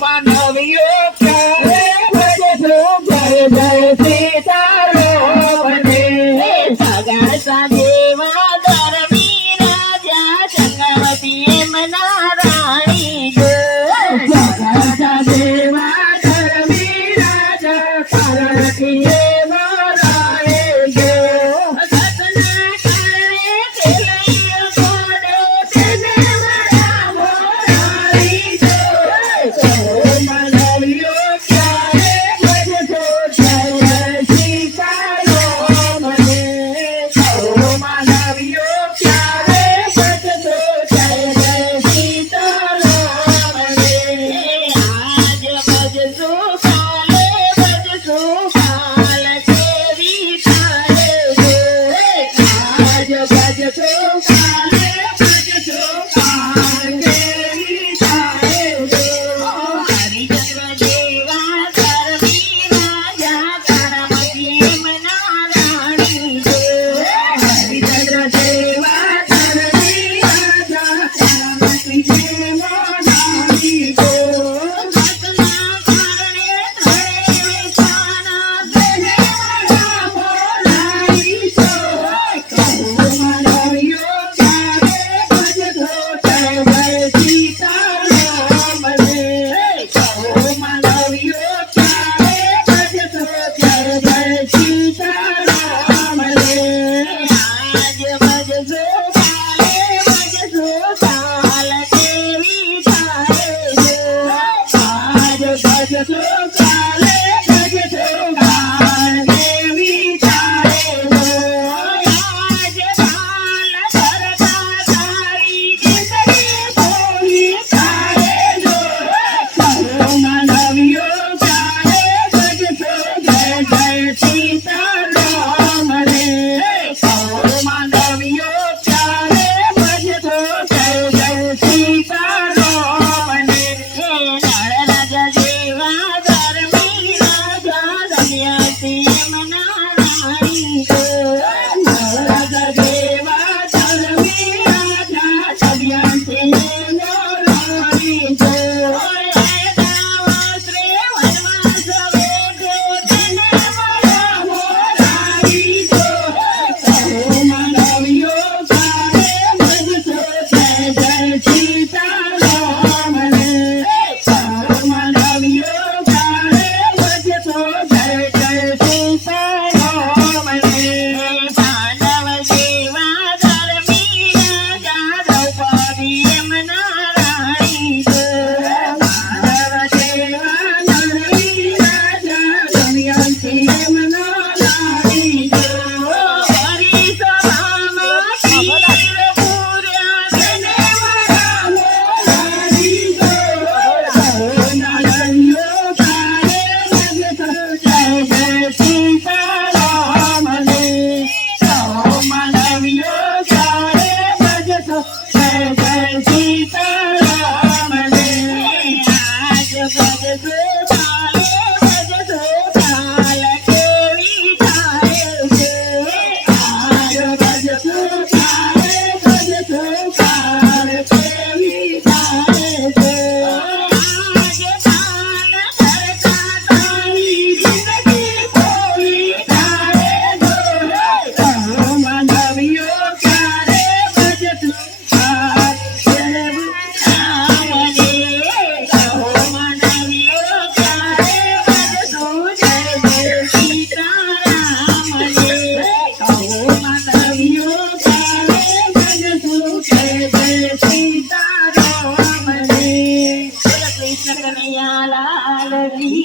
માનવીઓ ક્યારે ભજશો જય જય સીતારામ ને સગાસા દેવા ધર્મી રાજા ચંદ્રવતી એમના રાણી જો સગાસા દેવા ધર્મી રાજા ચંદ્રવતી એમના રાણી જો સતના કારણે ખેલૈયો ગોડો તેને મારા મોરારી જો માનવીઓ ક્યારે ભજશો જય જય સીતારામ ને માનવીઓ ક્યારે ભજશો જય જય સીતારામ ને આજ ભજશો કાલે ભજશો કાલ કેવી થાય જો આજ ભજશો કાલે ભજશો કાલ કેવી થાય જો હરિચંદ્ર દેવા ધર્મી રાજા તારામતી એમના રાણી જો હરિચંદ્ર દેવા ધર્મી રાજા તારામતી એમના રાણી જો સતના કારણે થળે વેચાણા તેને મારા મોરારી જો માનવીઓ ક્યારે ભજશો જય જય સીતારામ ને માનવીઓ ક્યારે ભજશો જય જય સીતારામ ને આજ ભજશો કાલે ભજશો કાલ કેવી થાય જો આજ ભજશો કાલે ભજશો કાલ કેવી થાય જો આજ બાલ ધરતા તારી જિંદગી પૂરી થાય જો માનવીઓ ક્યારે ભજશો જય જય સીતારામ ને માનવીઓ ક્યારે ભજશો જય જય સીતારામ ને નળ રાજા જેવા ધર્મી રાજા દમયંતી એમના રાણી જો નળ રાજા જેવા ધર્મી રાજા દમયંતી એમના રાણી જો વસ્ત્રે વનવાસ વેઠ્યો તેને મારા મોરારી જો માનવીઓ ક્યારે ભજશો જય જય સીતારામ ને માનવીઓ ક્યારે ભજશો જય જય સીતારામ ને પાંડવ જેવા ધર્મી રાજા દ્રૌપદી એમના રાણી જો પાંડવ જેવા ધર્મી રાજા દમયંતી એમના રાણી જો હરિસભામાં તીર પૂર્યા તેને મારા મોરારી જો માનવીઓ ક્યારે ભજશો જય જય સીતારામ ને માનવીઓ ક્યારે ભજશો જય જય સીતારામ ને આજ ભજશો કાલે ભજશો કાલ કેવી થાય જો આજ ભજશો કાલે ભજશો કાલ કેવી થાય જો આજ બાલ ધરતા તારી જિંદગી પૂરી થાય જો માનવીઓ ક્યારે ભજશો કાલ કેવી થાય ને માનવીઓ ક્યારે ભજશો જય જય સીતારામ ને માનવીઓ ક્યારે ભજશો જય જય સીતારામ ને કૃષ્ણ કનૈયા લાલ કી